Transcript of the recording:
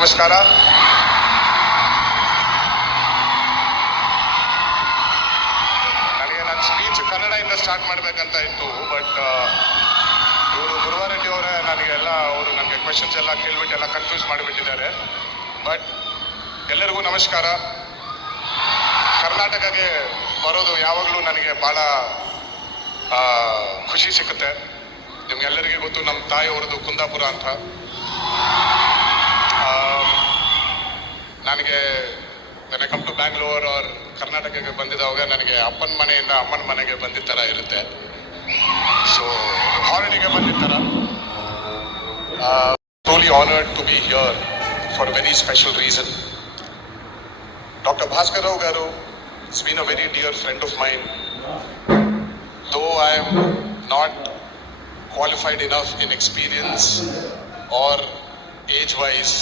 ನಮಸ್ಕಾರ. ನನಗೆ ನನ್ನ ಸ್ಪೀಚ್ ಕನ್ನಡದಿಂದ ಸ್ಟಾರ್ಟ್ ಮಾಡಬೇಕಂತ ಇತ್ತು, ಬಟ್ ಇವರು ಗುರುವಾರೆಡ್ಡಿ ಅವರೇ ಅವರು ನನಗೆ ಕ್ವೆಶನ್ಸ್ ಎಲ್ಲ ಕೇಳ್ಬಿಟ್ಟು ಎಲ್ಲ ಕನ್ಫ್ಯೂಸ್ ಮಾಡಿಬಿಟ್ಟಿದ್ದಾರೆ. ಬಟ್ ಎಲ್ಲರಿಗೂ ನಮಸ್ಕಾರ. ಕರ್ನಾಟಕಕ್ಕೆ ಬರೋದು ಯಾವಾಗಲೂ ನನಗೆ ಭಾಳ ಖುಷಿ ಸಿಗುತ್ತೆ. ನಿಮ್ಗೆಲ್ಲರಿಗೂ ಗೊತ್ತು, ನಮ್ಮ ತಾಯಿಯವ್ರದ್ದು ಕುಂದಾಪುರ ಅಂತ. ನನಗೆ when I come to Bangalore or ಕರ್ನಾಟಕಕ್ಕೆ ಬಂದಿದ್ದಾಗ ನನಗೆ ಅಪ್ಪನ ಮನೆಯಿಂದ ಅಮ್ಮನ ಮನೆಗೆ ಬಂದಿದ್ದ ಥರ ಇರುತ್ತೆ. ಸೊ ಹಾಲಿಡೇಗೆ ಬಂದಿದ್ದ ಥರ. Truly honored to be here for a very special reason. Dr. Bhaskar Rao garu has been a very dear friend of mine. Though I am not qualified enough in experience or age-wise